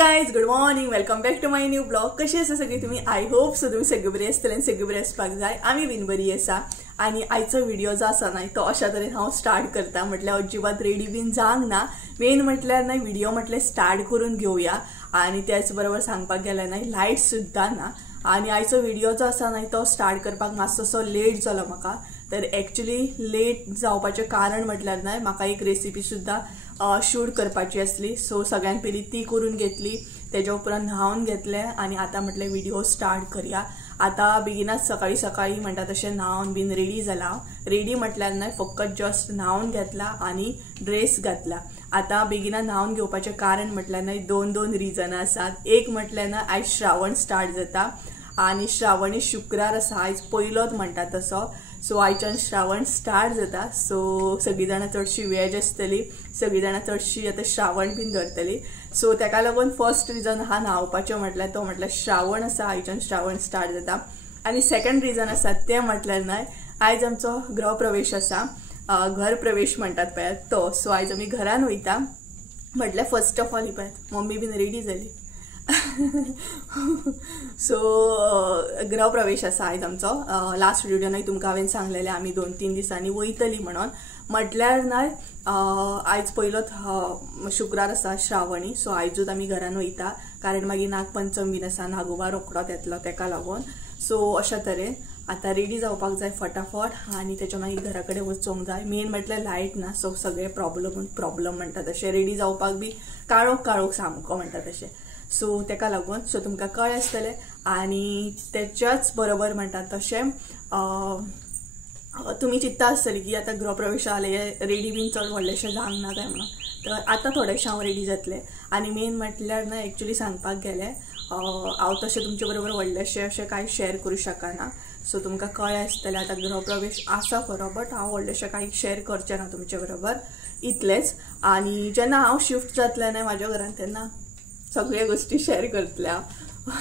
Guys good morning welcome back to my new blog. कशी आसा सगळी तुम्ही? आय होप सो तुम्ही सगळे बरी आसतले आनी सगळे बरी आसपाक जाय. आमी बीन बरी आसा. आणि आयचो व्हिडिओ जो आसा न्हय तो अशा तरेन हांव स्टार्ट करता. म्हटल्यार अजिबात रेडी बीन जावंक ना. मेन म्हटल्यार न्हय व्हिडिओ म्हटल्यार स्टार्ट करून घेवया. आणि त्याच बरोबर सांगपाक गेल्यार न्हय लायट सुद्दां ना. आणि आयचो व्हिडिओ जो आसा न्हय तो स्टार्ट करपाक मातसोसो लेट जालो म्हाका. तर एक्चुअली लेट जावपाचें कारण म्हटल्यार न्हय म्हाका एक रेसिपी सुद्दां शूट करपाची आसली. सो सगळ्यान पयलीं ती करून घेतली. तेज्या उपरांत न्हावन घेतले आणि आता म्हटलें व्हिडिओ स्टार्ट करूया. आता बेगिनाच सकाळी सकाळी म्हणटा तशें न्हावन बीन रेडी जाला. रेडी म्हटल्यार न्हय फकत जस्ट न्हावन घेतला आणि ड्रेस घातला. आता बेगिना न्हावन घेवपाचें कारण म्हटल्यार न्हय दोन रिजनां आसात. एक म्हटल्यार न्हय आयज श्रावण स्टार्ट जाता आणि श्रावणी शुक्रार आसा. आयज पयलोच म्हणटा तसो. सो आयच्यान श्रावण स्टार्ट जाता. सो सगळीं जाणां चडशी वेज आसतली. सगळीं जाणां चडशी आतां श्रावण बीन धरतली. सो ताका लागून फर्स्ट रिजन हा न्हावपाचें म्हटल्यार तो म्हटल्यार श्रावण आसा. आयच्यान श्रावण स्टार्ट जाता. आणि सेकंड रिजन आसा तें म्हटल्यार न्हय आयज आमचो गृहप्रवेश आसा. घर प्रवेश म्हणटात पळय तो. सो आयज आमी घरान वयता. म्हटल्यार फर्स्ट ऑफ ऑल ही पळय मम्मी बीन रेडी जाली. सो गृहप्रवेश आसा आयज आमचो. लास्ट व्हिडिओ न्हय तुमकां हांवें सांगलेलें आमी 2-3 दिसांनी वयतली म्हणून. म्हटल्यार न्हय आयज पयलोच शुक्रार आसा श्रावणी. सो आयजूच आमी घरान वयता कारण मागीर नागपंचम बीन आसा. नागोबा रोखडोच येतलो ताका लागून. सो अशा तरेन आता रेडी जावपाक जाय फटाफट आणि त्याच्या मागीर घरा कडेन वचोंक जाय. मेन म्हटल्यार लायट ना. सो सगळे प्रॉब्लम म्हणटा तशें रेडी जावपाक बी काळोख सामको म्हणटा तशें. सो ताका लागून सो तुमकां कळ्ळें आसतलें. आनी त्याच्याच बरोबर म्हणटा तशें तुमी चिंतता आसतली की आतां गृहप्रवेश जाले रेडी बीन चड व्हडलेशें जावंक ना काय म्हणून. तर आतां थोडेशें हांव रेडी जातलें. आनी मेन म्हटल्यार ना एक्चुअली सांगपाक गेलें हांव तशें तुमचे बरोबर व्हडलेशें अशें कांय शेअर करूं शकना. सो तुमकां कळ्ळें आसतलें आतां गृहप्रवेश आसा खरो बट हांव व्हडलेशें कांय शेअर करचें ना तुमचे बरोबर. इतलेंच. आनी जेन्ना हांव शिफ्ट जातलें न्हय म्हाज्या घरान तेन्ना सगळे गोष्टी शेअर करतल्या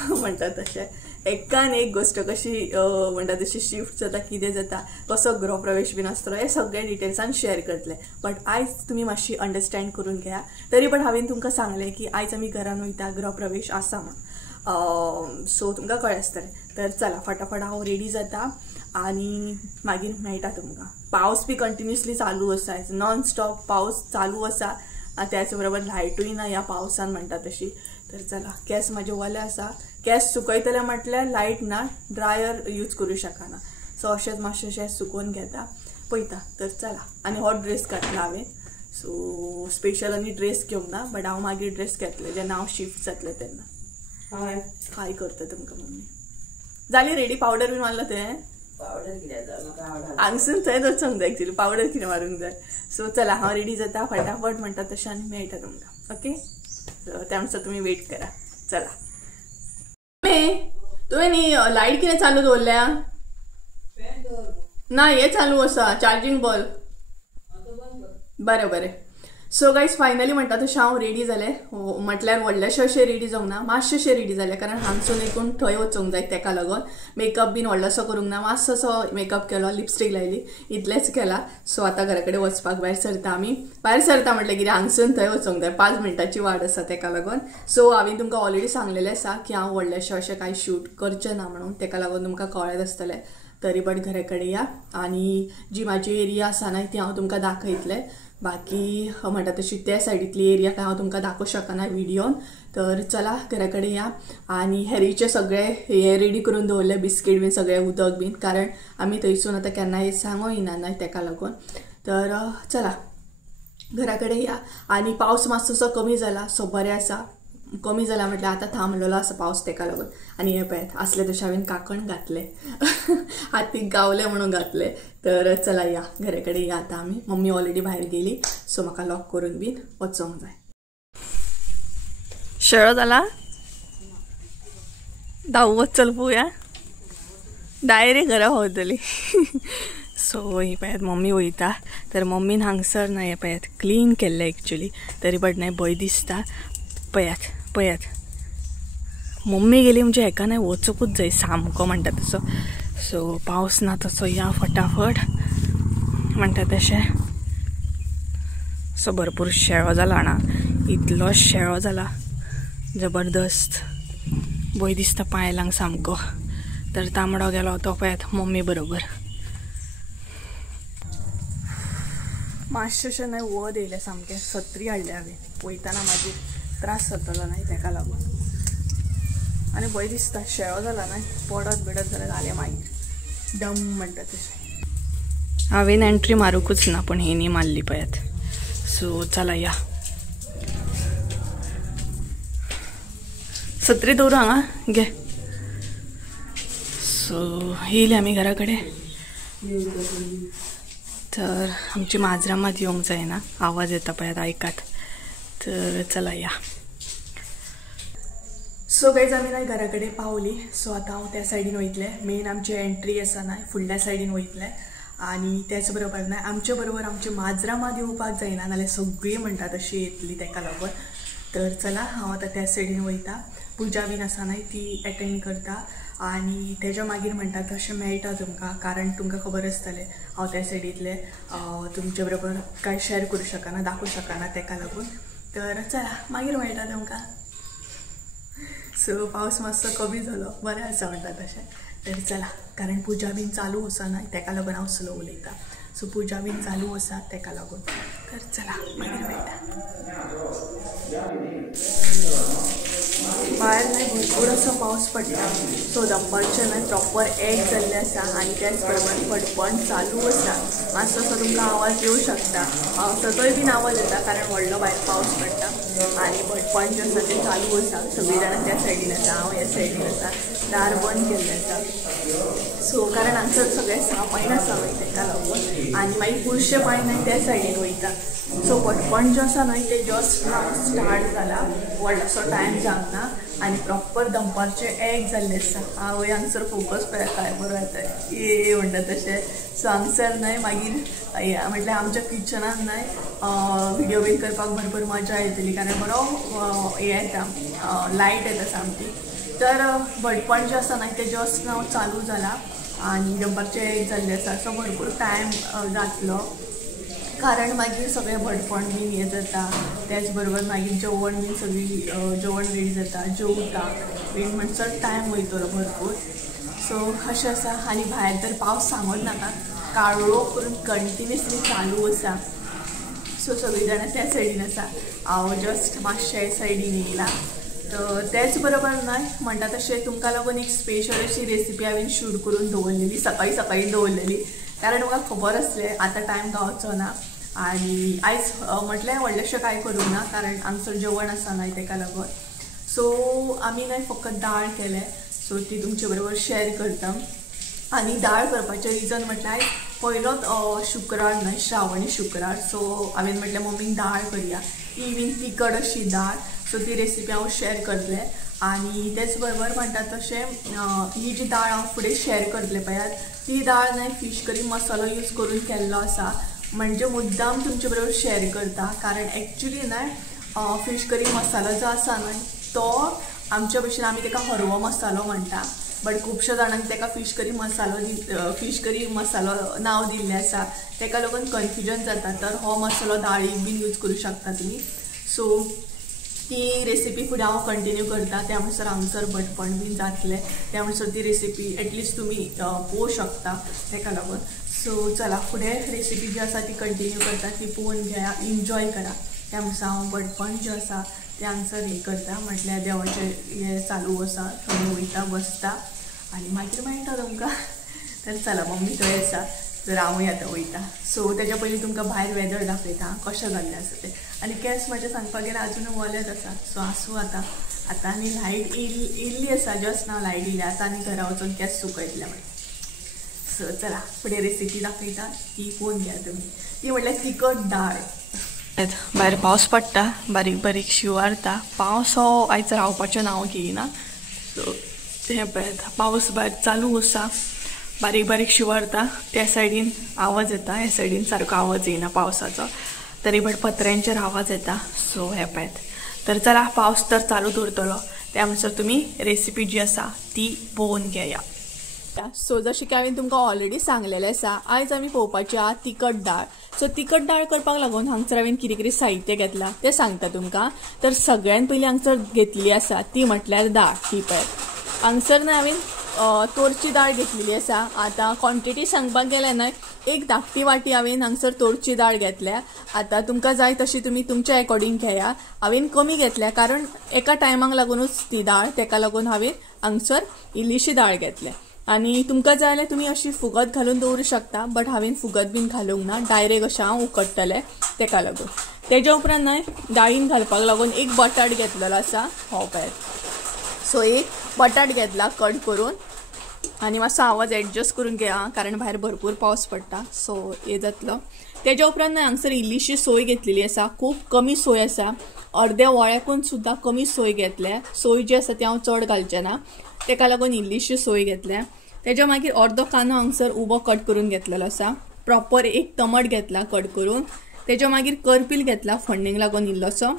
म्हणटा तशें. एकान एक गोष्ट कशी म्हणटा तशी शिफ्ट जाता कितें जाता कसो गृहप्रवेश बीन आसतलो हे सगळे डिटेल्सान शेअर करतले. बट आयज तुमी मातशी अंडरस्टँड करून घेया. तरी पण हांवें तुमकां सांगलें की आयज आमी घरान वयता गृहप्रवेश आसा म्हणून. सो तुमकां कळ्ळें आसतलें. तर चला फटाफट हांव रेडी जाता आणि मागीर मेळटा तुमकां. पावस बी कंटिन्युअसली चालू आसा. नॉन स्टॉप पावस चालू आसा. त्याच बरोबर लायटूय ना ह्या पावसान म्हणटा तशी. तर चला केस म्हाजे ओले आसा. केस सुकयतले म्हटल्यार लायट ना. ड्रायर यूज करूं शकना. सो अशेंच मातशें सुकोवन घेता पळयता. तर चला. आनी हो ड्रेस घातला हांवें. सो स्पेशल आनी ड्रेस घेवंक ना बट हांव मागीर ड्रेस घेतलें जेन्ना हांव शिफ्ट जातलें तेन्ना. हाय करता तुमकां मम्मी. जाली रेडी? पावडर बीन मारला तें? हांगसून थंय वचोंक जाय एक्चुअली. पावडर कितें मारूंक जाय. सो चला हांव रेडी जाता फटाफट म्हणटा तशें आनी मेळटा तुमकां. ओके. सो त्या म्हणसर तुमी वेट करा. चला. तुवें न्ही लायट कितें चालू दवरल्या? ना हे चालू आसा चार्जिंग बल्ब. बरें. सो गायज फायनली म्हणटा तशें हांव रेडी जालें. म्हटल्यार व्हडलेशें अशें रेडी जावंक ना. मातशेंशें रेडी जालें कारण हांगसून एकूण थंय वचोंक जाय ताका लागून. मेकअप बीन व्हडलोसो करूंक ना. मातसोसो मेकअप केलो. लिपस्टीक लायली. इतलेंच केला. सो आतां घरा कडेन वचपाक भायर सरता आमी. भायर सरता म्हटल्यार कितें हांगसून थंय वचोंक जाय. 5 मिनटाची वाट आसा ताका लागून. सो हांवें तुमकां ऑलरेडी सांगलेलें आसा की हांव व्हडलेशें अशें कांय शूट करचें ना म्हणून. ताका लागून तुमकां कळ्ळेंच आसतलें. तरी पण घरा कडेन या. आनी जी म्हाजी एरिया आसा न्हय ती हांव तुमकां दाखयतलें. बाकी म्हणटा तशी त्या सायडीतली एरिया काय हांव तुमकां दाखोवंक शकना व्हिडिओन. तर चला घरा कडेन या. आनी हेरीचे सगळे हे रेडी करून दवरले. बिस्कीट बीन सगळे उदक बीन कारण आमी थंयसून आतां केन्नाय सांगो येना न्हय ताका लागून. तर चला घरा कडेन या. आनी पावस मातसोसो कमी जाला. सो बरें आसा. कमी जाला म्हटल्यार आतां थांबलेलो आसा पावस ताका लागून. आनी हे पळयात आसले तशें हांवें काकण घातलें. हातीक गावलें म्हणून घातलें. तर चला या घरा कडेन या आतां आमी. मम्मी ऑलरेडी भायर गेली. सो म्हाका लॉक करून बीन वचोंक जाय. शेळो जाला? धांवत चल पळोवया. डायरेक्ट घरा पावतली. सो ही पळयात मम्मी वयता. तर मम्मीन हांगसर ना हे पळयात क्लीन केल्लें एक्चुअली. तरी बट नाही भंय दिसता. पळयात मम्मी गेली म्हणजे हेका नाही वचूंकूच जाय सामको म्हणटा तसो. सो पावस ना तसो या फटाफट म्हणटा तशें. सो भरपूर शेळो जाला ना. इतलो शेळो जाला जबरदस्त भंय दिसता पायलांक सामको. तर तांबडो गेलो तो पळयात मम्मी बरोबर. मातशें न्हय वत येयलें सामकें. सत्री हाडलें हांवें वयताना मागीर त्रास जातलो न्हय तेका लागून. आनी भंय दिसता शेळो जाला न्हय पडत बिडत जाल्यार जालें मागीर डम म्हणटा तशें. हांवें एंट्री मारूंकूच ना पूण हेणी मारली पळयात. सो चला या. सत्री दवरू हांगा घे. सो येयली आमी घरा कडेन. तर आमची माजरां मात येवंक जायना. आवाज येता पळयात आयकात. तर चला या. सो गायज आमी न्हय घरा कडेन पावली. सो आतां हांव त्या सायडीन वयतलें. मेन आमची एंट्री आसा न्हय फुडल्या सायडीन वयतलें. आनी त्याच बरोबर न्हय आमचे बरोबर आमची माजरां मात येवपाक जायना नाल्यार सगळीं म्हणटा तशी येतली तेका लागून. तर चला हांव आतां त्या सायडीन वयता. पुजा बीन आसा न्हय ती एटेंड करता. आनी तेज्या मागीर म्हणटा तशें मेळटा तुमकां. कारण तुमकां खबर आसतलें हांव त्या सायडींतले तुमचे बरोबर कांय शेअर करूं शकना दाखोवं शकना तेका लागून. तर चला मागीर मेळटा तुमकां. सो पावस मातसो कमी जालो बरें आसा म्हणटा तशें. तर चला कारण पुजा बीन चालू आसा न्हय तेका लागून हांव स्लो उलयतां. सो पुजा बीन चालू आसा तेका लागून. तर चला मागीर मेळटा. भायर न्हय भरपूर असो पावस पडटा. सो दनपारचें न्हय प्रॉपर एक जाल्लें आसा. आनी त्याच बरोबर फडफड चालू आसा. मातसो असो तुमकां आवाज येवं शकता. पावसाचोय बीन आवाज येता कारण व्हडलो भायर पावस पडटा. आनी फडफड जें आसा तें चालू आसा. सगळीं जाणां त्या सायडीन आसा हांव ह्या सायडीन आसा. दार बंद केल्लें आसा. सो कारण हांगसर सगळें सामान आसा न्हय तेका लागून. आनी मागीर खुबशें पाणी न्हय त्या सायडीन वयता. सो फटफण जें आसा न्हय तें जस्ट नाव स्टार्ट जाला. व्हडलोसो टायम जावंक ना. आनी प्रॉपर दनपारचें एक जाल्लें आसा. हांवूय हांगसर फोकस पळय काय बरो येता ये म्हणटा तशें. सो हांगसर न्हय मागीर म्हटल्यार आमच्या किचनान न्हय व्हिडिओ बीन करपाक भरपूर मजा येतली कारण बरो हें येता लायट येता सामकी. तर भटपण जें आसा न्हय तें जस्ट नाव चालू जाला. आनी दनपारचें एक जाल्लें आसा. सो भरपूर टायम जातलो कारण मागीर सगळें भटपण बीन हें जाता. त्याच बरोबर मागीर जेवण बीन सगळीं जेवण रेडी जाता जेवता बीन म्हणसर टायम वयतलो भरपूर. सो अशें आसा. आनी भायर तर पावस सांगूच नाका काळो करून कंटिन्युअसली चालू आसा. सो सगळीं जाणां त्या सायडीन आसा. हांव जस्ट मातशे सायडीन येयला. तर त्याच बरोबर न्हय म्हणटा तशें तुमकां लागून एक स्पेशल अशी रेसिपी हांवें शूट करून दवरलेली सकाळीं दवरलेली. कारण म्हाका खबर आसलें आतां टायम गावचो ना. आनी आयज म्हटलें व्हडलेंशें कांय करूंक ना कारण हांगसर जेवण आसा न्हय तेका लागून. सो आमी न्हय फकत दाळ केलें. सो ती तुमचे बरोबर शेअर करता. आनी दाळ करपाचें रिजन म्हटल्यार आयज पयलोच शुक्रार न्हय श्रावणी शुक्रार. सो हांवें म्हटलें मम्मीक दाळ करया ती बीन तिखट अशी दाळ. सो ती रेसिपी हांव शेअर करतलें. आनी तेच बरोबर म्हणटा तशें ही जी दाळ हांव फुडें शेअर करतलें पळयात ती दाळ न्हय फीश करी मसालो यूज करून केल्लो आसा. म्हणजे मुद्दाम तुमचे बरोबर शेअर करता कारण एक्चुली न्हय फीश करी मसालो जो आसा न्हय तो आमच्या भशेन आमी तेका हरवो मसालो म्हणटा. बट खुबश्या जाणांक तेका फीश करी मसालो नांव दिल्लें आसा तेका लागून कन्फ्युजन जाता. तर हो मसालो दाळीक बीन यूज करूं शकता तुमी. सो ती रेसिपी फुडें हांव कंटिन्यू करता. त्या अनुसार हांगसर भटपण बीन जातलें. त्या अनुसार ती रेसिपी एटलिस्ट तुमी पळोवंक शकता तेका लागून. सो चला फुडें रेसिपी जी आसा ती कंटिन्यू करता. ती पळोवन घेया एन्जॉय करा. त्या अनुसार हांव भटपण जें आसा तें हांगसर हें करता. म्हटल्यार देवाचें हें चालू आसा थंय वयता बसता आनी मागीर मेळटा तुमकां. तर चला मम्मी थंय आसा तर हांवूय आतां वयता. सो तेज्या पयलीं तुमकां भायर वेदर दाखयता कशें जाल्लें आसा तें. आनी केंस म्हाजें सांगपाक गेल्यार अजून वलेच आसा. सो आसूं आतां आनी लायट येयल्ली आसा जस्ट नाव लायट येयली. आतां आनी घरा वचून केंस सुकयतले मागीर. सो चला फुडें रेसिपी दाखयता ती पळोवन घ्या तुमी. ती म्हटल्यार तिखट दाळ. भायर पावस पडटा बारीक बारीक शिवारता. पावस हो आयज रावपाचें नांव घेयना. सो तें पळयता पावस भायर चालू आसा बारीक बारीक शिवारता. त्या सायडीन आवाज येता ह्या सायडीन सारको आवाज येयना पावसाचो तरी बट पत्र्यांचेर आवाज येता. सो हे पळयत. तर चला पावस तर चालू दवरतलो त्या अनुसार तुमी रेसिपी जी आसा ती पळोवन घेया. सो जशें की हांवें तुमकां ऑलरेडी सांगलेलें आसा, आयज आमी पळोवपाची आहा तिखट दाळ. सो तिखट दाळ करपाक लागून हांगसर हांवें कितें कितें साहित्य घेतलां तें सांगता तुमकां. तर सगळ्यान पयलीं हांगसर घेतलेली आसा ती म्हटल्यार दाळ. ही पळय हांगसर न्हय हांवें तोरची दाळ घेतलेली आसा. आतां क्वॉन्टिटी सांगपाक गेल्यार न्हय एक धाकटी वाटी हांवें हांगसर तोरची दाळ घेतल्या. आतां तुमकां जाय तशी तुमी तुमच्या अकॉर्डिंग घेया. हांवें कमी घेतल्या कारण एका टायमाक लागूनच ती दाळ, तेका लागून हांवें हांगसर इल्लीशी दाळ घेतल्या. आनी तुमकां जाय जाल्यार तुमी अशी फुगत घालून दवरूं शकता, बट हांवें फुगत बीन घालूंक ना, डायरेक्ट अशें हांव उकडटलें तेका लागून. तेज्या उपरांत न्हय दाळीन घालपाक लागून एक बटाट घेतलेलो आसा. हो पळय. सो एक बटाट घेतला कट करून. आनी मातसो आवाज एडजस्ट करून घेया कारण भायर भरपूर पावस पडटा, सो हे जातलो. तेज्या उपरांत हांगसर इल्लीशी सोय घेतलेली आसा. खूब कमी सोय आसा, अर्द्या वळ्याकून सुद्दां कमी सोय घेतल्या. सोय जी आसा ती हांव चड घालचें ना, तेका लागून इल्लीशी सोय घेतल्या. तेज्या मागीर अर्दो कांदो हांगसर उबो कट करून घेतलेलो आसा. प्रॉपर एक टमाट घेतला कट करून. तेज्या मागीर करपील घेतला फोडणेक लागून इल्लोसो.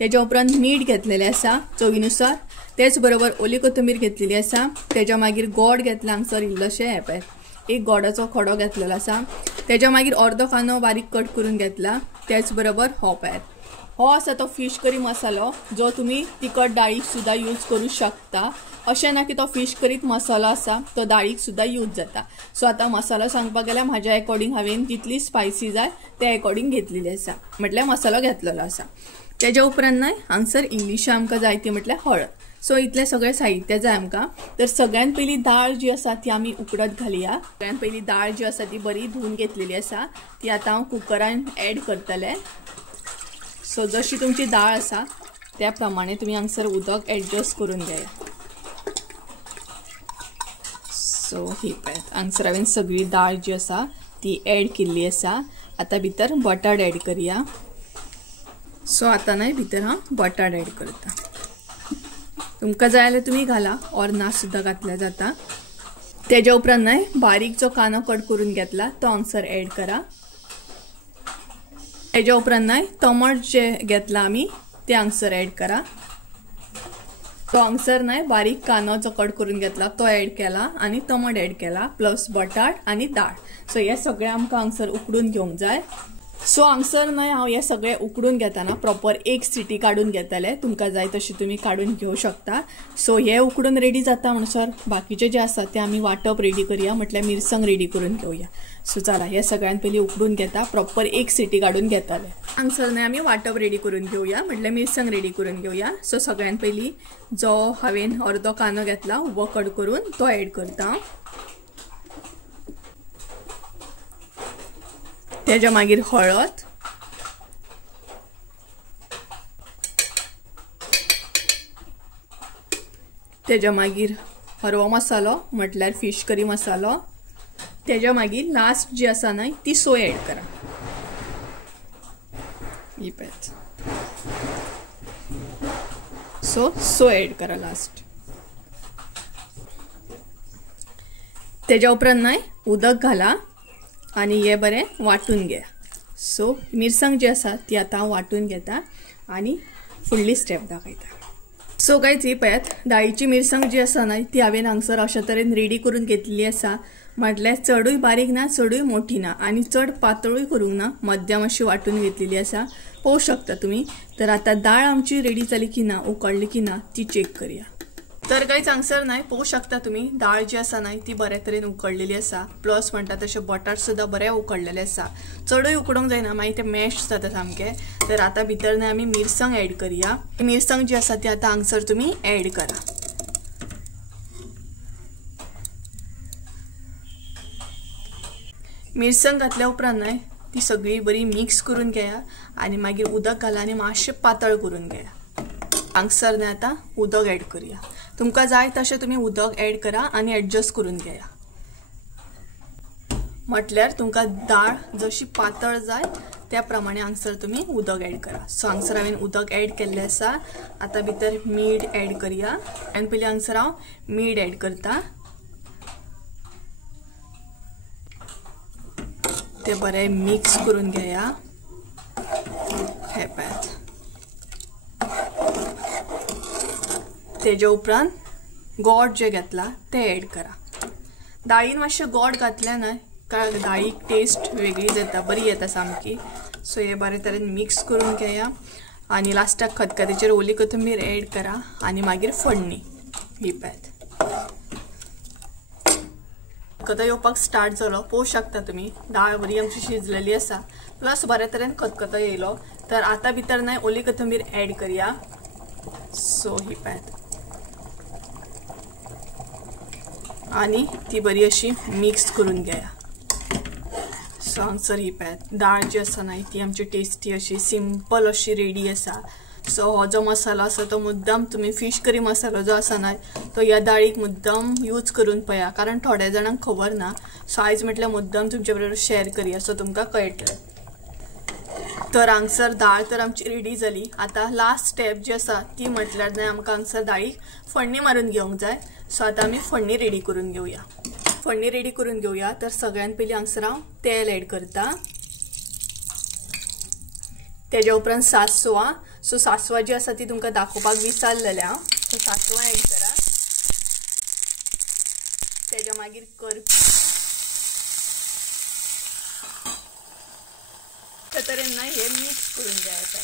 तेज्या उपरांत मीठ घेतलेलें आसा चवीनुसार. तेच बरोबर ओली कोथंबीर घेतलेली आसा. तेज्या मागीर गोड घेतला हांगसर इल्लोशें. हे पळय एक गोडाचो खडो घेतलेलो आसा. तेज्या मागीर अर्दो कांदो बारीक कट करून घेतला. तेच बरोबर हो पळय हो आसा तो फिश करी मसालो, जो तुमी तिखट दाळीक सुद्दां यूज करूं शकता. अशें ना की तो फिश करीत मसालो आसा तो दाळीक सुद्दां यूज जाता. सो आतां मसालो सांगपाक गेल्यार म्हाज्या अकॉर्डिंग हांवें जितली स्पायसी जाय ते अकॉर्डिंग घेतलेली आसा, म्हटल्यार मसालो घेतलेलो आसा. तेज्या उपरांत न्हय हांगसर इल्लीशी आमकां जाय ती म्हटल्यार हळद. सो इतले सगळे साहित्य जाय आमकां. तर सगळ्यान पयलीं दाळ जी आसा ती आमी उकडत घालया. सगळ्यान पयलीं दाळ जी आसा ती बरी धुवन घेतलेली आसा, ती आतां हांव कुकरान एड करतलें. सो जशी तुमची दाळ आसा त्या प्रमाणे तुमी हांगसर उदक एडजस्ट करून घेया. सो ही पळय हांगसर हांवें सगळी दाळ जी आसा ती एड केल्ली आसा. आतां भितर बटाट एड करया. सो आतां न्हय भितर हांव बटाट एड करता. तुमकां जाय जाल्यार तुमी घाला ऑर ना सुद्दां घातल्यार जाता. तेज्या उपरांत न्हय बारीक जो कांदो कट करून घेतला तो हांगसर एड करा. तेज्या उपरांत न्हय टमाट जे घेतला आमी ते हांगसर एड करा. तो हांगसर न्हय बारीक कांदो जो कट करून घेतला तो एड केला आनी टमाट एड केला प्लस बटाट आनी दाळ. सो हे सगळें आमकां हांगसर उकडून घेवंक जाय. सो हांगसर न्हय हांव हे सगळें उकडून घेताना प्रॉपर एक सिटी काडून घेतले. तुमकां जाय तशी तुमी काडून घेवं शकता. सो हे उकडून रेडी जाता म्हणसर बाकीचे जे आसा ते आमी वाटप रेडी करया, म्हटल्यार मिरसांग रेडी करून घेवया. सो चला हे सगळ्यान पयलीं उकडून घेता, प्रॉपर एक सिटी काडून घेतले. हांगसर न्हय आमी वाटप रेडी करून घेवया, म्हटल्यार मिरसांग रेडी करून घेवया. सो सगळ्यान पयलीं जो हांवें अर्दो कांदो घेतला उबो कट करून तो एड करता. तेज्या मागीर हळद, तेज्या मागीर हरवो मसालो म्हटल्यार फिश करी मसालो. तेज्या मागीर लास्ट जी आसा न्हय ती सोय एड करा. ही पळय सो सोय एड करा लास्ट. तेज्या उपरांत न्हय उदक घाला आनी हे बरें वाटून घे. सो मिरसांग जी आसा ती आतां हांव वाटून घेता आनी फुडली स्टेप दाखयता. सो गायज ही पळयात दाळीची मिरसांग जी आसा न्हय ती हांवें हांगसर अशा तरेन रेडी करून घेतलेली आसा. म्हटल्यार चडूय बारीक ना चडूय मोठी ना आनी चड पातळूय करूंक ना, मध्यम अशी वाटून घेतलेली आसा. पळोवंक शकता तुमी. तर आतां दाळ आमची रेडी जाली की ना, उकडली की ना ती चेक करया. तर गायज हांगसर न्हय पळोवंक शकता तुमी दाळ जी आसा न्हय ती बऱ्या तरेन उकडलेली आसा. प्लस म्हणटा तशे बटाट सुद्दां बरे उकडलेले आसा. चडूय उकडूंक जायना मागीर ते मॅश जाता सामके. तर आतां भितर न्हय आमी मिरसांग एड करया. मिरसांग जी आसा ती आतां हांगसर तुमी एड करा. मिरसांग घातल्या उपरांत न्हय ती सगळी बरी मिक्स करून घेया आनी मागीर उदक घाला आनी मातशें पातळ करून घेया. हांगसर न्हय आतां उदक एड करया. तुमकां जाय तशें तुमी उदक एड करा आनी एडजस्ट करून घेया. म्हटल्यार तुमकां दाळ जशी पातळ जाय त्या प्रमाणे हांगसर तुमी उदक एड करा. सो हांगसर हांवें उदक एड केल्लें आसा. आतां भितर मीठ एड करया. आनी पयलीं हांगसर हांव मीठ एड करता. ते बरें मिक्स करून घेया. हे पळयात. तेज्या उपरांत गोड जे घेतला ते एड करा. डाळीन मातशें गोड घातलें ना कारण डाळीक टेस्ट वेगळी जाता, बरी येता सामकी. सो हे बरे तरेन मिक्स करून घेया आणि लास्टाक खतखत्याचेर ओली कोथिंबीर ऍड करा आणि मागीर फोडणी ही पळयात. खतखतो येवपाक स्टार्ट जालो, पळोवंक शकता तुमी. डाळ बरी आमची शिजलेली आसा, प्लस बरे तरेन खतखतो येयलो. तर आता भितर ना ओली कोथिंबीर ऍड करया. सो ही पळयात आणि ती बरी अशी मिक्स करून घेया. सो हांगसर ही पळयात डाळ जी आसा ना ती आमची टेस्टी अशी सिंपल अशी रेडी आसा. सो हो जो मसालो आसा तो मुद्दाम तुम्ही फिश करी मसालो जो आसा ना तो ह्या डाळीक मुद्दाम यूज करून पळया, कारण थोड्या जाणांक खबर ना. सो आयज म्हटल्यार मुद्दाम तुमच्या बरोबर शेअर करया सो तुमकां कळटलें. तर हांगसर डाळ तर आमची रेडी जाली. आता लास्ट स्टेप जी आसा ती म्हटल्यार ना आमकां हांगसर डाळीक फोडणी मारून घेवंक जाय. सो आता आमी फोडणी रेडी करून घेवया. फोडणी रेडी करून घेवया. तर सगळ्यात पयलीं हांगसर हांव तेल ऍड करता. तेज्या उपरांत सासवां. सो सासवां जी आसा ती तुमकां दाखोवपाक विसरलेलें हांव. सो सासवां ऍड करा. तेज्या मागीर करपी. त्या तरेन ना हे मिक्स करून घेवया.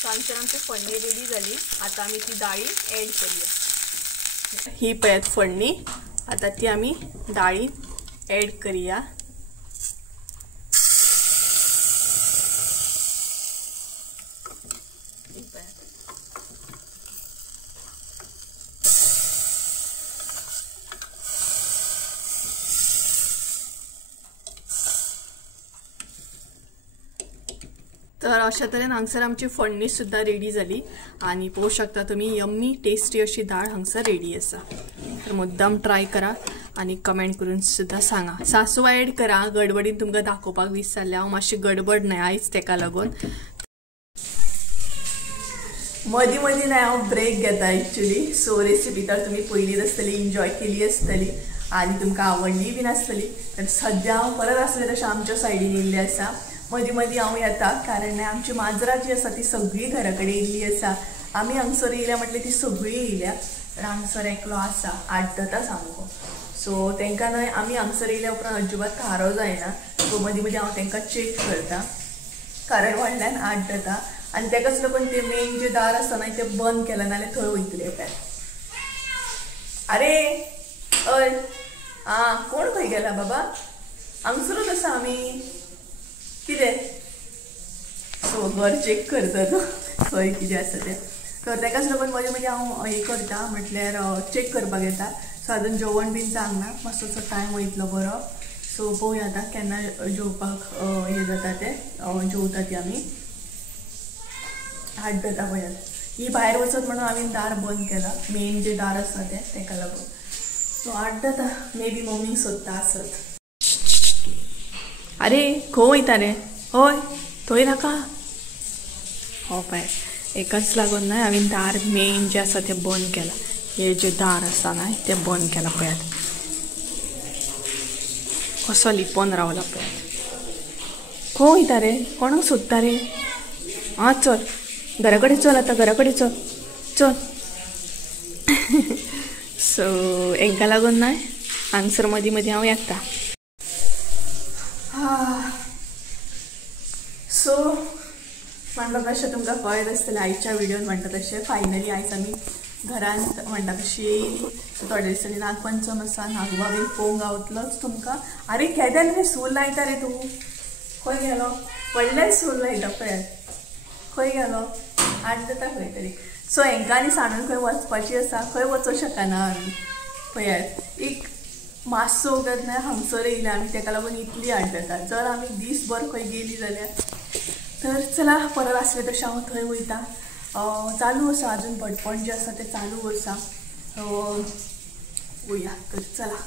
सो हांगसर आमची फोडणी रेडी जाली. आता आमी ती डाळी ऍड करूया. ही पळयात फोडणी. आता ती आमी डाळी ऍड करूया. तर अशा तरेन हांगसर आमची फोडणी सुद्धा रेडी जाली आणि पळोवंक शकता तुम्ही यम्मी टेस्टी अशी डाळ हांगसर रेडी आसा. तर मुद्दाम ट्राय करा आणि कमेंट करून सुद्धा सांगा. सासवा ऍड करा. गडबडीन तुमकां दाखोवपाक विसरलें हांव. मातशी गडबड न्हय आयज तेका लागून. मदीं मदीं ना हांव ब्रेक घेता एक्चुअली. सो रेसिपी तर तुमी पयलीच आसतली एन्जॉय केली आसतली आणि तुमकां आवडली बीन आसतली. तर सद्या हांव परत आसलें तशें आमच्या सायडीन येयल्लें आसा. मदीं मदीं हांव येता कारण आमची माजरां जी आसा ती सगळी घरा कडेन येयल्ली आसा. आमी हांगसर येयल्या म्हटल्यार ती सगळी येयल्या. तर हांगसर एकलो आसा आड्डता सामको. सो तांकां न्हय आमी हांगसर येयल्या उपरांत अजिबात थारो जायना. सो मदीं मदीं हांव तांकां चेक करता कारण व्हडल्यान आड्डता आनी ताकाच लागून ते मेन जे दार आसा ना तें बंद केलें नाल्यार थंय वयतले काय. अरे हय आं कोण खंय गेला बाबा? हांगसरूच आसा आमी. कितें? सो घर चेक करता तो खंय कितें आसा तें. तर ताकाच लागून मदीं मदीं हांव हें करता म्हटल्यार चेक करपाक येता. सो आजून जेवण बीन जावंक ना. मातसोसो टायम वयतलो बरो. सो पळोवया आतां केन्ना जेवपाक हें जाता तें जेवता ती आमी. आड्डता पळयात. ही भायर वचत म्हणून हांवें दार बंद केला. मेन जे दार आसा तें तेका लागून. सो आड्डता. मे बी मम्मीक सोदता आसत. अरे खंय वयता रे? हय थंय नाका. हो पळय एकाच लागून ना हांवें दार मेन जे आसा तें बंद केला. हे जे दार आसा ना तें बंद केला पळयात. कसो लिपोन रावला पळयात. खंय वयता रे? कोणाक सोदता रे? आं चल घरा कडेन चल. आतां घरा कडेन चल चल. सो हांकां लागून ना हांगसर मदीं मदीं हांव येता. सो म्हणटा तशें तुमकां कळत आसतलें आयच्या विडियोन म्हणटा तशें फायनली आयज आमी घरांत म्हणटा तशी येयली. सो थोड्या दिसांनी नागपंचम आसा. नागोबा बीन पळोवंक गावतलोच तुमकां. अरे केदें रे सूल लायता रे तूं? खंय गेलो? व्हडलें सूल लायता पळयात. खंय गेलो? आड्डता खंय तरी. सो हांकां आनी सांडून खंय वचपाची आसा. खंय वचूंक शकना आमी पळयात. एक मातसो वगत ना हांगसर येयल्या आमी तेका लागून इतली आड्डता. जर आमी दीसभर खंय गेली जाल्यार तर चला परत आसलें तशें हांव थंय वयता. चालू आसा अजून भटपण जें आसा तें चालू आसा. वया तर चला.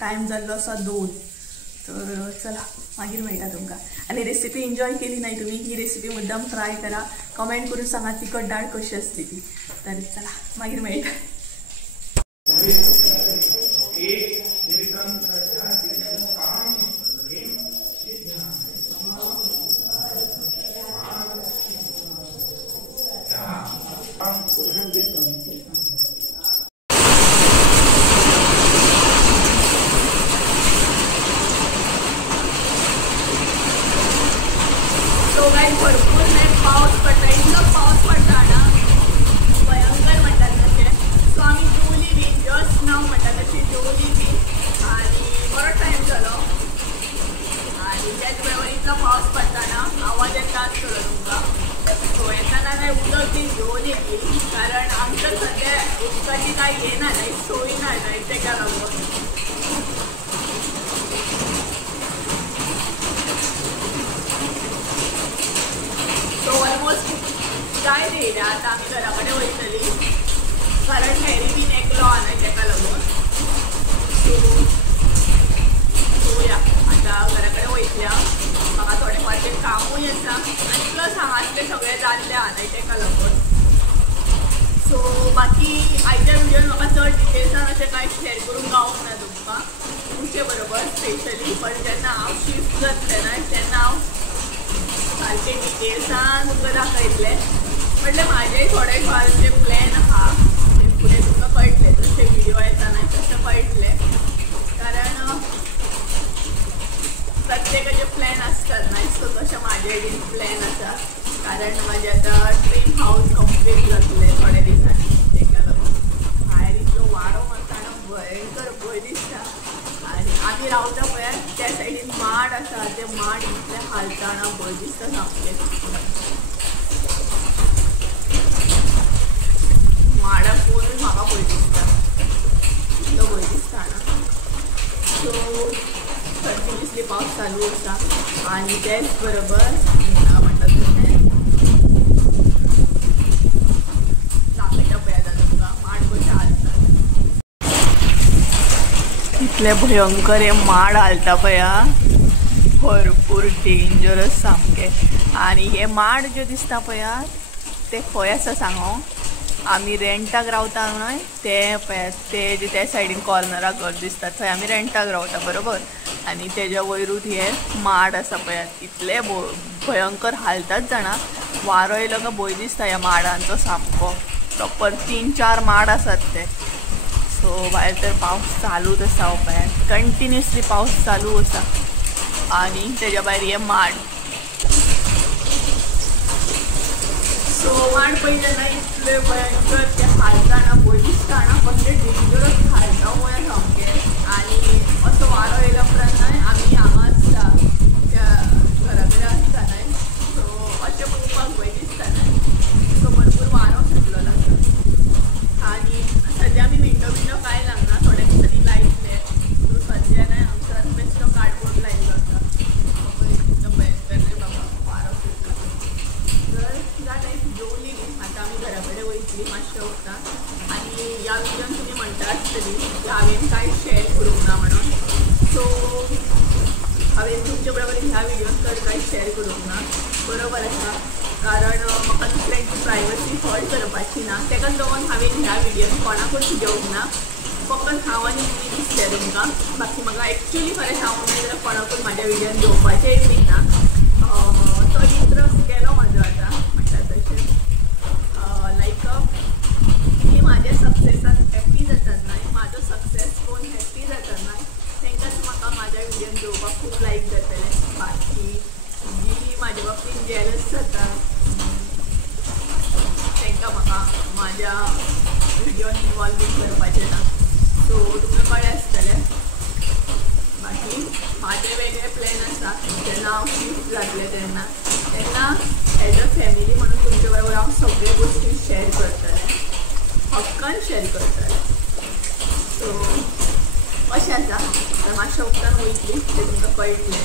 टायम जाल्लो आसा 2. तर चला मागीर मेळटा तुमकां. आनी रेसिपी एन्जॉय केली नाही तुमी ही रेसिपी मुद्दाम ट्राय करा. कमेंट करून सांगा तिखट डाळ कशी असते ती. तर चला मागीर मेळटा. ती घेऊन येतली कारण आमचं सध्या उदकाची काही येणार नाही सोयी नाही तेका लागून तो ऑलमोस्ट काय देईल आता आम्ही घराकडे वयतली कारण हेरी बीन एकलो आना तेका लागून सो या आता घराकडे वयतल्या म्हाका थोडेफार ते कामूय आसा आनी प्लस हांगातले सगळे दादले आनाय तेका लागून सो बाकी आयच्या व्हिडिओन म्हाका चड डिटेल्सान अशें कांय शेअर करूंक गावूंक ना तुमकां तुमचे बरोबर स्पेशली पण जेन्ना हांव शिफ्ट जातलें ना तेन्ना हांव सारके डिटेल्सान तुमकां दाखयतलें म्हटल्यार म्हाजेय थोडेफार जे प्लॅन आहा ते फुडें तुमकां कळटले जशे व्हिडिओ येताना तशें कळटले कारण प्रत्येकाचे प्लॅन आसतात न्हय सो तशें म्हाजे बीन प्लॅन आसा कारण म्हाजें आतां ड्रीम हावस कंप्लीट जातलें थोड्या दिसांनी तेका लागून भायर इतलो वारो मारतना भयंकर भंय दिसता आनी आमी रावता पळयात त्या सायडीन माड आसा ते माड इतले हालतना भंय दिसता सामकें माडाक पळोवन म्हाका भंय दिसता इतलो भंय दिसता सो कंटिन्युअसली पावस चालू आसा आनी तेच बरोबर म्हणटा तशें दाखयता पळयात तुमकां माड कशें हालतात इतले भयंकर हे माड हालता पळया भरपूर डेंजरस सामके आनी हे माड जे दिसता पळयात ते खंय आसा सांगो आमी रेंटाक रावता न्हय ते पळयात ते त्या सायडीन कॉर्नराक घर दिसता थंय आमी रेंटाक रावता बरोबर आनी तेज्या वयरूच हे माड आसा पळयात इतले भयंकर हालतात जाणा वारो येयलो काय भंय दिसता ह्या माडांचो सामको प्रॉपर 3-4 माड आसात ते सो भायर तर पावस चालूच आसा पळयात कंटिन्युअसली पावस चालू आसा आनी तेज्या भायर हे माड सो माड पळयतना इतले भयंकर ते हालतना भंय दिसता पण ते डेंजरस हालता पळय सामके आनी असो वारो येयल्या उपरांत न्हय आमी हांगा आसता त्या घरा कडेन आसता न्हय सो अशें पळोवपाक भंय दिसता न्हय सो भरपूर वारो सुटलेलो आसा आनी सद्या आमी विंडो कांय लागना थोड्या दिसांनी लायतले सो सद्या न्हय आमचो बेश्टो कार्डबोर्ड लायिल्लो आसा इतलो भयंकर रे बाबा वारो सुटता जर जाता जेवली आतां आमी घरा कडेन वयतली मातशें वचता आनी ह्या विडियोन तुमी म्हणटा आसतली की हांवें कांय शेअर करूंक ना म्हणून सो हांवें तुमचे बरोबर ह्या विडियोन तर कांय शेअर करूंक ना बरोबर आसा कारण म्हाका दुसऱ्यांची प्रायवसी हर्ट करपाची ना तेका लागून हांवें ह्या विडियोन कोणाकूच घेवंक ना फकत हांव आनी तुमी दिसले तुमकां बाकी म्हाका एक्चुअली खरें सांगूंक जाय जाल्यार कोणाकूच म्हाज्या विडियोन घेवपाचेंय बी ना तो इंट्रस्ट गेलो म्हाजो आतां म्हणटा तशें लायक मी म्हाज्या सक्सेसान हॅप्पी जातात न्हय म्हाजो सक्सेस कोण हॅप्पी जातात न्हय तांकांच म्हाका म्हाज्या विडियोन घेवपाक खूब लायक जातलें बाकी जी म्हाज्या बाबतींत जेलस जाता तांकां म्हाका म्हाज्या विडियोन इनवॉल्व करपाचें ना सो तुमकां कळ्ळें आसतलें बाकी म्हाजे वेगळे प्लॅन आसा जेन्ना हांव शिफ्ट जातलें तेन्ना एज अ फॅमिली म्हणून तुमचे बरोबर हांव सगळे गोष्टी शेअर करतलें हक्कान शेअर करतलें सो अशें आसा तर मातशें उपरान वयतली तें तुमकां कळटलें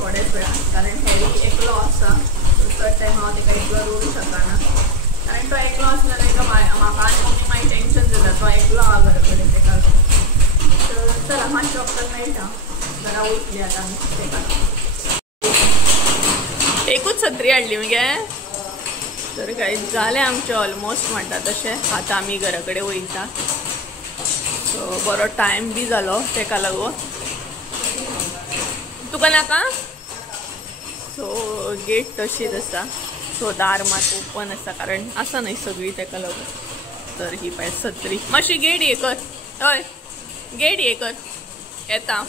थोड्याच वेळान कारण हेरी एकलो आसा चड टायम हांव ताका एकलो दवरूंक शकना कारण तो एकलो आसलो जाल्यार म्हाका आनी मम्मी मागीर टेंशन जाता तो एकलो आहा घरा कडेन ताका तर चला मातशें उपरान मेळटा घरा वयतली आतां आमी ताका एकूच छत्री हाडली मगे तर काय जालें आमचें ऑलमोस्ट म्हणटा तशें आतां आमी घरा कडेन वयता सो बरो टायम बी जालो तेका लागून तुका नाका सो गेट तशीच आसा सो दार मात ओपन आसा कारण आसा न्हय सगळी तेका लागून तर ही पळय छत्री मातशी गेट हे कर हय गेट हे कर येता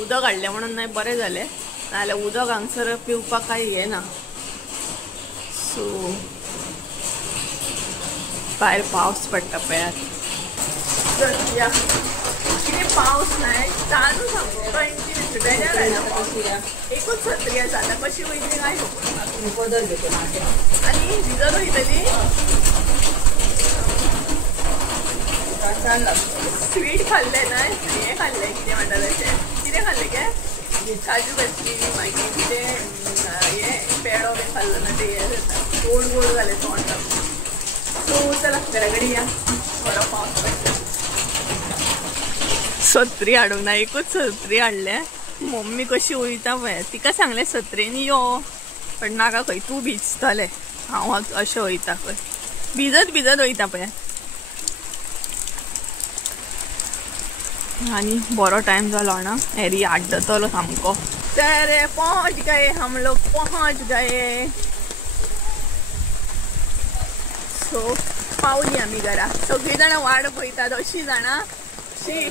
उदक हाडलें म्हणून न्हय बरें जालें नाजाल्यार उदक हांगसर पिवपाक कांय हें ना सो भायर पावस पडटा पळयात तर या कितें पाऊस नाही चालू सांगतो कंटिन्यू बेजार आहे ना पाऊस. एकच छत्री आहे आता कशी वयतली काय आणि भिजत वयतली. स्वीट खाल्ले नाही हे खाल्ले किती म्हणतात तसे किती खाल्ले काय काजू बसली मागीर कितें हे पेडो बी खाल्लो ना ते हे जाता गोड गोड घाले तोंडाक. सो चला घरा कडेन या बरो पावस पडटा. सत्री हाडूंक ना एकूच सत्री हाडले. मम्मी कशी वयता पळय तिका सांगले सत्रेनी यो पण नाका खंय तूं भिजतले हांव अशें वयता खंय भिजत भिजत वयता पळय. आणि बरो टाइम जालो ना हेरी आड्डतलो सामको. तर पहुंच गए हम लोग पहुंच गए. सो पावली आमी घरा. सगळी जाणां वाट पळयतात अशीं जाणां शी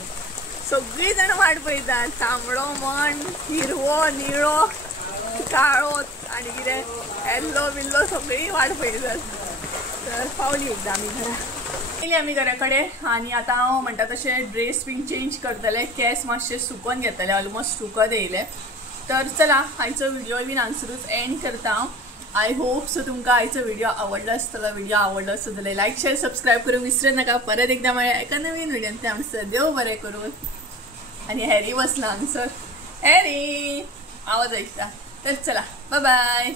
सगळी जाण वाट पळयतात. तांबडो म्हण हिरवो निळो काळो आनी कितें येल्लो बिल्लो सगळी वाट पळयतात. तर पावली एकदां आमी घरा. येयली आमी घरा कडेन आनी आतां हांव म्हणटा तशें ड्रेस बीन चेंज करतलें. केस मातशे सुकोवन घेतले ऑलमोस्ट सुकत येयले. तर चला आयचो व्हिडिओ बीन हांगसरूच एंड करता हांव. आय होप सो तुमकां आयचो व्हिडिओ आवडलो आसतलो. व्हिडिओ आवडलो आसत जाल्यार लायक शेअर सबस्क्राईब करूंक विसरू नाका. परत एकदा मेळया एका नवीन व्हिडिओन. ते आमचे देव बरें करून. आणि हॅरी बसला हांगसर हॅरी आवाज ऐकता. तर चला बाय बाय.